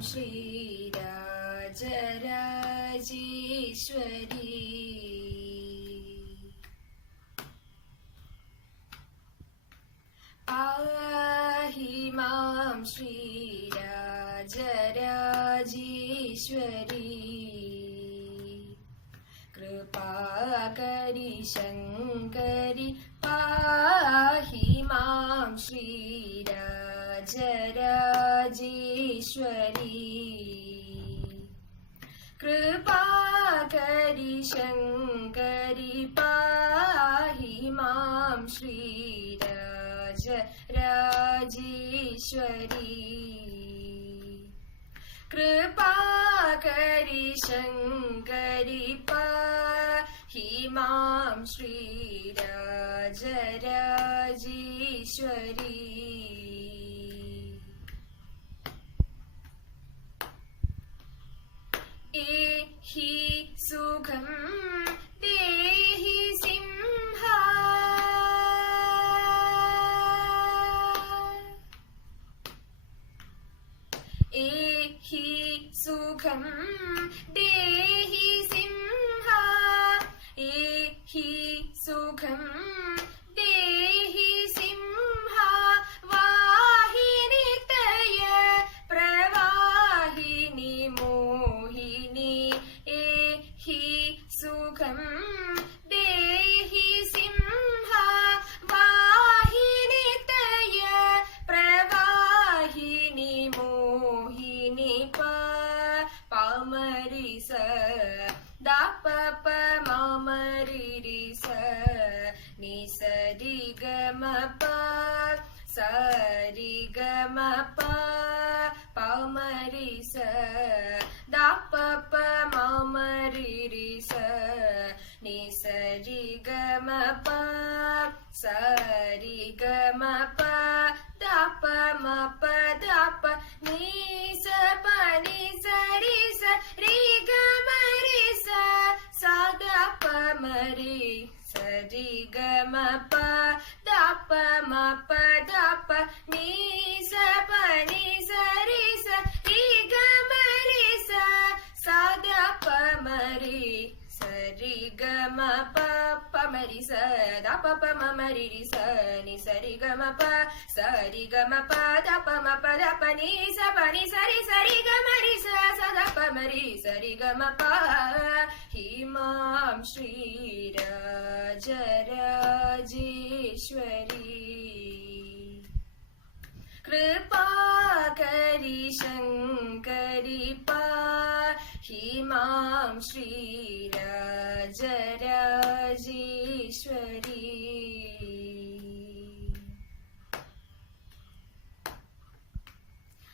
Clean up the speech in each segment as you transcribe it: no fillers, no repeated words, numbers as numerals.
ശ്രീരാജരാജേശ്വരി പാഹി മാം ശ്രീരാജരാജേശ്വരി കൃപാകരി ശങ്കരി പാഹി മാം ശ്രീരാജരാജേശ്വരി കൃപാകരി ശങ്കരി പാഹി മാം ശ്രീരാജരാജേശ്വരി കൃപാകരി ശങ്കരി പാഹി മാം ശ്രീരാജരാജേശ്വരി ഏഹി സുഖം ദേഹി സിംഹ ഏഹി സുഖം ദേഹി സിംഹ ഏഹി സുഖം ദേഹി സിംഹ വാഹിനി തയ പ്രവാഹിനി മോഹിനി ഏഹി സുഖം ദേഹി സിംഹ വാഹിനി തയ പ്രവാഹിനി മോഹിനി പാമരി സ ദാപ മാമരി സ നി സരി ഗമ പ സരി ഗമ പ പാമരി സ ദാപ മാമരി സ നി സരി ഗമ പ സരി ഗമ പ ദാപ മ പ ദാപ നീ സ പ നി സരി സ രി ഗമ രി സ സാ ദാപ മരി സരി ഗമ പ ദാപ മ പ ദാപ നീ സ പ നി സരി സ രി ഗമ രി സ സാ ദാപ മരി സരി ഗമ പ പ മരി സ ദാപ പ മ മരി രി സ നി സരി ഗമ പ സരി ഗമ പ ദാപ മ പ ദാപ നീ സ പ നി സരി സരി ഗമ രി സ സ ദാപ മരി സരി ഗമ പ ഹി മാം ശ്രീരാജരാജേശ്വരി കൃപാകരി ശങ്കരി പാഹി മാം ശ്രീരാജരാജേശ്വരി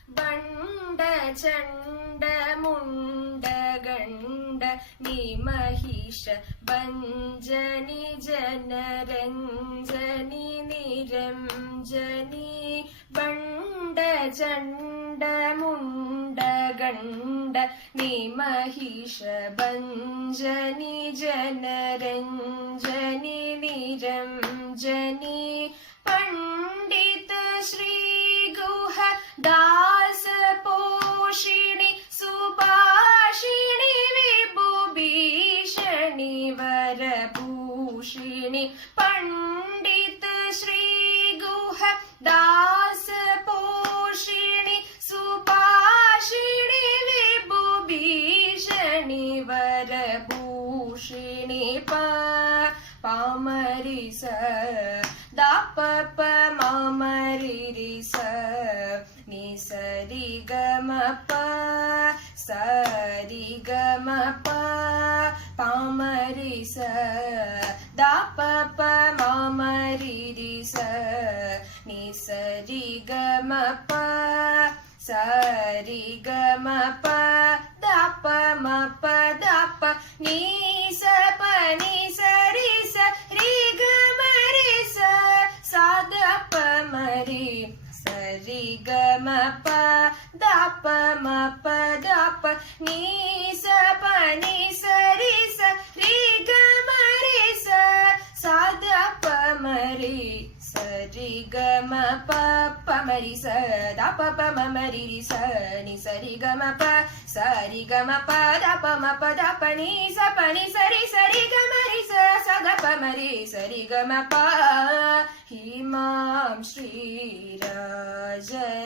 ബണ്ഡ ചണ്ഡ മുണ്ഡ ഗണ്ഡ നിമഹിഷ ഭഞ്ജനി ജനരഞ്ജനി നിരഞ്ജനി ബണ്ഡ ചണ്ഡ മുണ്ഡ ഗണ്ഡ നിമഹിഷ ഭഞ്ജനി ജനരഞ്ജനി നിരഞ്ജനി പണ്ഡിത ശ്രീ ഗുഹ ദാസ പോഷിണി സുഭാഷിണി വിഭൂഭീഷണി വരഭൂഷിണി പണ്ഡിത ശ്രീ ഗുഹ ദാസ പോഷിണി സുഭാഷിണി വിഭൂഭീഷണി വരഭൂഷിണി പാമരി സ ദാപ പ മാമരി രി സ നി സരി ഗമ പ സരി ഗമ പ പാമരി സ ദാപ പ മാമരി രി സ നി സരി ഗമ പ സരി ഗമ പ ദാപ മ പ ദാപ നീ സ പ നി സരി സ രി ഗമ രി സ സാ ദാപ മരി സരി ഗമ പ ദാപ മ പ ദാപ നീ സ പ നി സരി സ രി ഗമ രി സ സാ ദാപ മരി സരി ഗമ പ പ మరి స ద ప ప మ మరి రి స ని సరి గ మ ప సరి గ మ ప ద ప మ ప ద ప ని సరి సరి గ మరి స స గ ప మరి సరి గ మ ప హిమాం శ్రీ రాజరాజేశ్వరి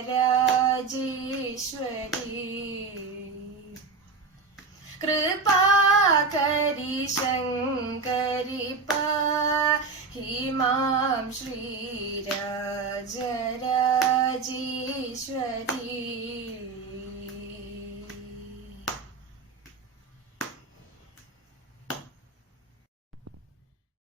कृपाकरि शङ्करि पाहिमां श्रीराजराजेश्वरी